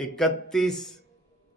31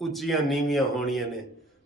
ਉੱਚੀਆਂ ਨੀਵੀਆਂ ਹੋਣੀਆਂ ਨੇ।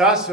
10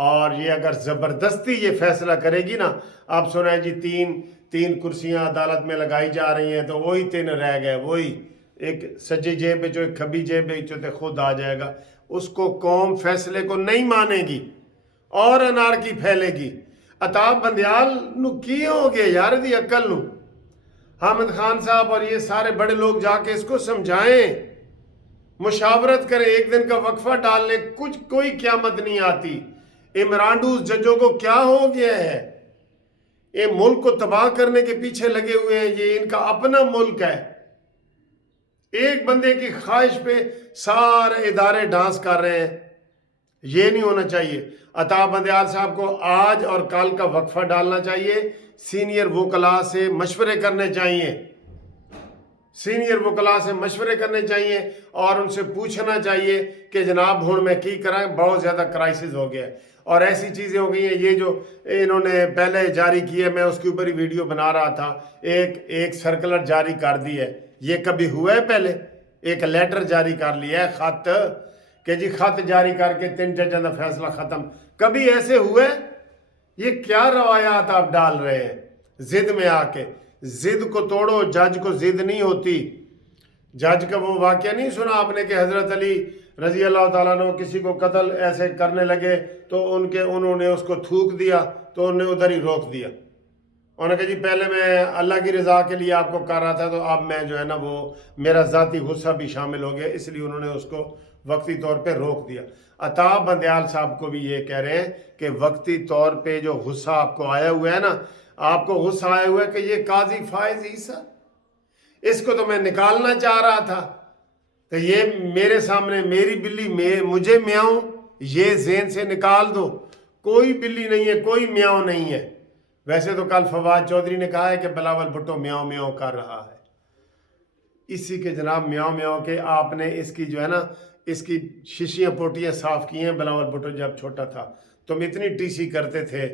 اور یہ اگر زبردستی یہ فیصلہ کرے گی نا، آپ سنیں جی تین کرسیاں عدالت میں لگائی جا رہی ہیں تو وہی 3 رہ گئے، وہی ایک سجی جیب جو ایک کھبی جیب جو خود آ جائے گا، اس کو قوم فیصلے کو نہیں مانے گی اور انارکی پھیلے گی۔ عطاف بندیال نو کی ہو گیا یار دی عقل نو، حامد خان صاحب اور یہ سارے بڑے لوگ جا کے اس کو سمجھائیں، مشاورت کریں، ایک دن کا وقفہ ڈال لیں، کوئی قیامت نہیں آتی۔ عمرانڈوز ججوں کو کیا ہو گیا ہے؟ یہ ملک کو تباہ کرنے کے پیچھے لگے ہوئے ہیں، یہ ان کا اپنا ملک ہے۔ ایک بندے کی خواہش پہ سارے ادارے ڈانس کر رہے ہیں، یہ نہیں ہونا چاہیے۔ عطاف بندیال صاحب کو آج اور کل کا وقفہ ڈالنا چاہیے، سینئر وکلاء سے مشورے کرنے چاہیے، کرنے چاہیے اور ان سے پوچھنا چاہیے کہ جناب ہن میں کی کرائیں، بہت زیادہ کرائسس ہو گیا ہے اور ایسی چیزیں ہو گئی ہیں۔ یہ جو انہوں نے پہلے جاری کی ہے، میں اس کے اوپر ہی ویڈیو بنا رہا تھا، ایک سرکلر جاری کر دی ہے، یہ کبھی ہوا ہے پہلے؟ ایک لیٹر جاری کر لیا ہے، خط، کہ جی خط جاری کر کے 3 ججوں کا فیصلہ ختم، کبھی ایسے ہوئے؟ یہ کیا روایات آپ ڈال رہے ہیں ضد میں آ کے؟ ضد کو توڑو، جج کو ضد نہیں ہوتی۔ جج کا وہ واقعہ نہیں سنا آپ نے کہ حضرت علی رضی اللہ تعالیٰ عنہ کسی کو قتل ایسے کرنے لگے تو انہوں نے اس کو تھوک دیا تو انہوں نے ادھر ہی روک دیا، انہوں نے کہا جی پہلے میں اللہ کی رضا کے لیے آپ کو کر رہا تھا تو اب میں جو ہے نا وہ میرا ذاتی غصہ بھی شامل ہو گیا، اس لیے انہوں نے اس کو وقتی طور پہ روک دیا۔ عطاف بندیال صاحب کو بھی یہ کہہ رہے ہیں کہ وقتی طور پہ جو غصہ آپ کو آیا ہوا ہے نا، آپ کو غصہ آیا ہوا ہے کہ یہ قاضی فائز عیسیٰ، اس کو تو میں نکالنا چاہ رہا تھا، تو یہ میرے سامنے میری بلی مجھے میاؤں، یہ ذہن سے نکال دو، کوئی بلی نہیں ہے، کوئی میاؤں نہیں ہے۔ ویسے تو کل فواد چودھری نے کہا ہے کہ بلاول بھٹو میاؤں میاؤں کر رہا ہے، اسی کے جناب میاؤں میاؤں کے آپ نے اس کی جو ہے نا اس کی شیشیاں پوٹیاں صاف کی ہیں۔ بلاول بھٹو جب چھوٹا تھا تم اتنی ٹی سی کرتے تھے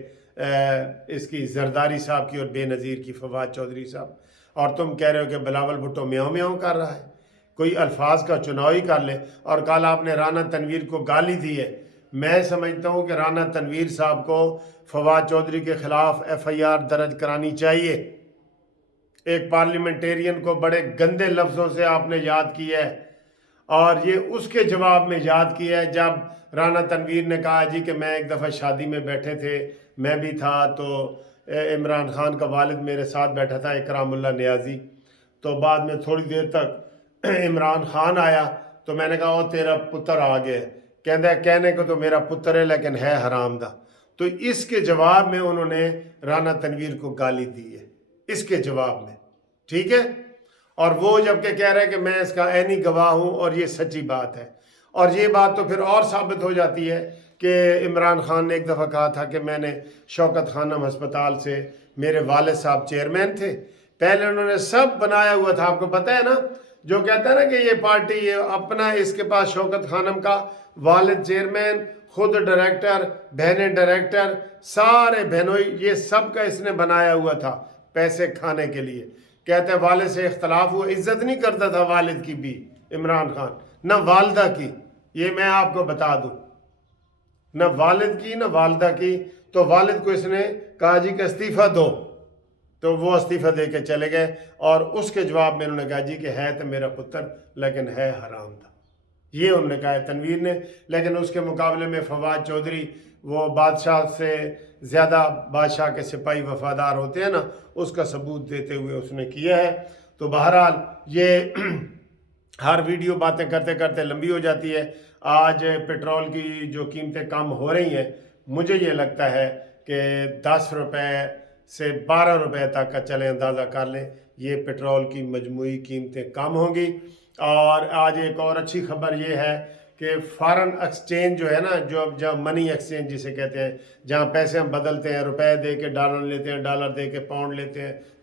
اس کی زرداری صاحب کی اور بے نظیر کی، فواد چودھری صاحب، اور تم کہہ رہے ہو کہ بلاول بھٹو میاؤں میاؤں کر رہا ہے۔ کوئی الفاظ کا چناؤ ہی کر لے۔ اور کل آپ نے رانا تنویر کو گالی دی ہے، میں سمجھتا ہوں کہ رانا تنویر صاحب کو فواد چودھری کے خلاف ایف آئی آر درج کرانی چاہیے۔ ایک پارلیمنٹیرین کو بڑے گندے لفظوں سے آپ نے یاد کیا ہے، اور یہ اس کے جواب میں یاد کیا ہے جب رانا تنویر نے کہا جی کہ میں ایک دفعہ شادی میں بیٹھے تھے، میں بھی تھا، تو عمران خان کا والد میرے ساتھ بیٹھا تھا، اکرام اللہ نیازی، تو بعد میں تھوڑی دیر تک عمران خان آیا تو میں نے کہا او تیرا پتر آ گیا، کہنے کو تو میرا پتر ہے لیکن ہے حرام دا۔ تو اس کے جواب میں انہوں نے رانا تنویر کو گالی دی ہے، اس کے جواب میں، ٹھیک ہے؟ اور وہ جبکہ کہہ رہے ہیں کہ میں اس کا عینی گواہ ہوں اور یہ سچی بات ہے، اور یہ بات تو پھر اور ثابت ہو جاتی ہے کہ عمران خان نے ایک دفعہ کہا تھا کہ میں نے شوکت خانم ہسپتال سے، میرے والد صاحب چیئرمین تھے، پہلے انہوں نے سب بنایا ہوا تھا، آپ کو پتہ ہے نا، جو کہتا ہے نا کہ یہ پارٹی یہ اپنا، اس کے پاس شوکت خانم کا والد چیئرمین، خود ڈائریکٹر، بہنیں ڈائریکٹر، سارے بہنوئی، یہ سب کا اس نے بنایا ہوا تھا پیسے کھانے کے لیے۔ کہتے ہیں والد سے اختلاف ہوا، عزت نہیں کرتا تھا والد کی بھی عمران خان، نہ والدہ کی، یہ میں آپ کو بتا دوں، نہ والد کی نہ والدہ کی۔ تو والد کو اس نے کہا جی کہ استعفیٰ دو، تو وہ استعفیٰ دے کے چلے گئے، اور اس کے جواب میں انہوں نے کہا جی کہ ہے تو میرا پتر لیکن ہے حرام دا، یہ انہوں نے کہا ہے تنویر نے۔ لیکن اس کے مقابلے میں فواد چودھری، وہ بادشاہ سے زیادہ بادشاہ کے سپاہی وفادار ہوتے ہیں نا، اس کا ثبوت دیتے ہوئے اس نے کیا ہے۔ تو بہرحال یہ ہر ویڈیو باتیں کرتے کرتے لمبی ہو جاتی ہے۔ آج پیٹرول کی جو قیمتیں کم ہو رہی ہیں، مجھے یہ لگتا ہے کہ 10 روپے سے 12 روپے تک کا چلیں اندازہ کر لیں، یہ پیٹرول کی مجموعی قیمتیں کم ہوں گی۔ اور آج ایک اور اچھی خبر یہ ہے کہ فارن ایکسچینج جو ہے نا، جو منی ایکسچینج جسے کہتے ہیں، جہاں پیسے ہم بدلتے ہیں، روپے دے کے ڈالر لیتے ہیں، ڈالر دے کے پاؤنڈ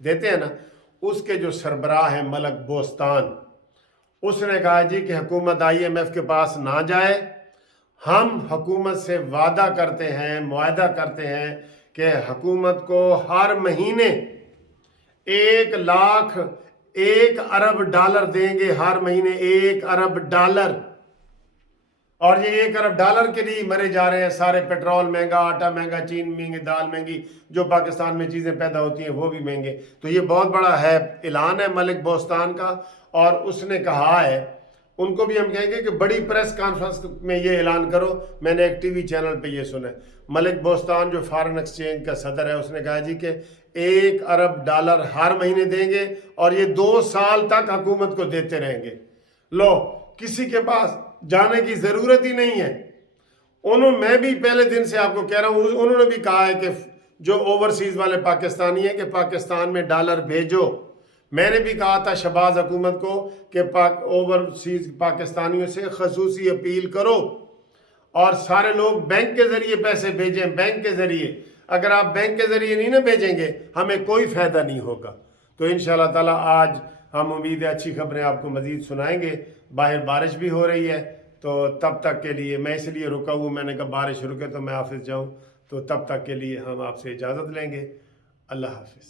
دیتے ہیں نا، اس کے جو سربراہ ہیں ملک بوستان، اس نے کہا جی کہ حکومت آئی ایم ایف کے پاس نہ جائے، ہم حکومت سے وعدہ کرتے ہیں، معاہدہ کرتے ہیں کہ حکومت کو ہر مہینے 1 ارب ڈالر دیں گے، ہر مہینے 1 ارب ڈالر، اور یہ $1 ارب کے لیے مرے جا رہے ہیں سارے. پیٹرول مہنگا، آٹا مہنگا، چین مہنگی، دال مہنگی، جو پاکستان میں چیزیں پیدا ہوتی ہیں وہ بھی مہنگے. تو یہ بہت بڑا ہے اعلان ہے ملک بوستان کا. اور اس نے کہا ہے، ان کو بھی ہم کہیں گے کہ بڑی پریس کانفرنس میں یہ اعلان کرو. میں نے ایک ٹی وی چینل پہ یہ سنا ہے. ملک بوستان جو فارن ایکسچینج کا صدر ہے، اس نے کہا جی کہ $1 ارب ہر مہینے دیں گے اور یہ 2 سال تک حکومت کو دیتے رہیں گے. لو، کسی کے پاس جانے کی ضرورت ہی نہیں ہے. میں بھی پہلے دن سے آپ کو کہہ رہا ہوں، انہوں نے بھی کہا ہے کہ جو اوورسیز والے پاکستانی ہیں کہ پاکستان میں ڈالر بھیجو. میں نے بھی کہا تھا شہباز حکومت کو کہ اوورسیز پاکستانیوں سے خصوصی اپیل کرو اور سارے لوگ بینک کے ذریعے پیسے بھیجیں. بینک کے ذریعے، اگر آپ بینک کے ذریعے نہیں نہ بھیجیں گے ہمیں کوئی فائدہ نہیں ہوگا. تو انشاءاللہ تعالیٰ آج ہم امید ہے اچھی خبریں آپ کو مزید سنائیں گے. باہر بارش بھی ہو رہی ہے، تو تب تک کے لیے میں اس لیے رکا ہوں. میں نے کہا بارش رکے تو میں آفس جاؤں. تو تب تک کے لیے ہم آپ سے اجازت لیں گے. اللہ حافظ.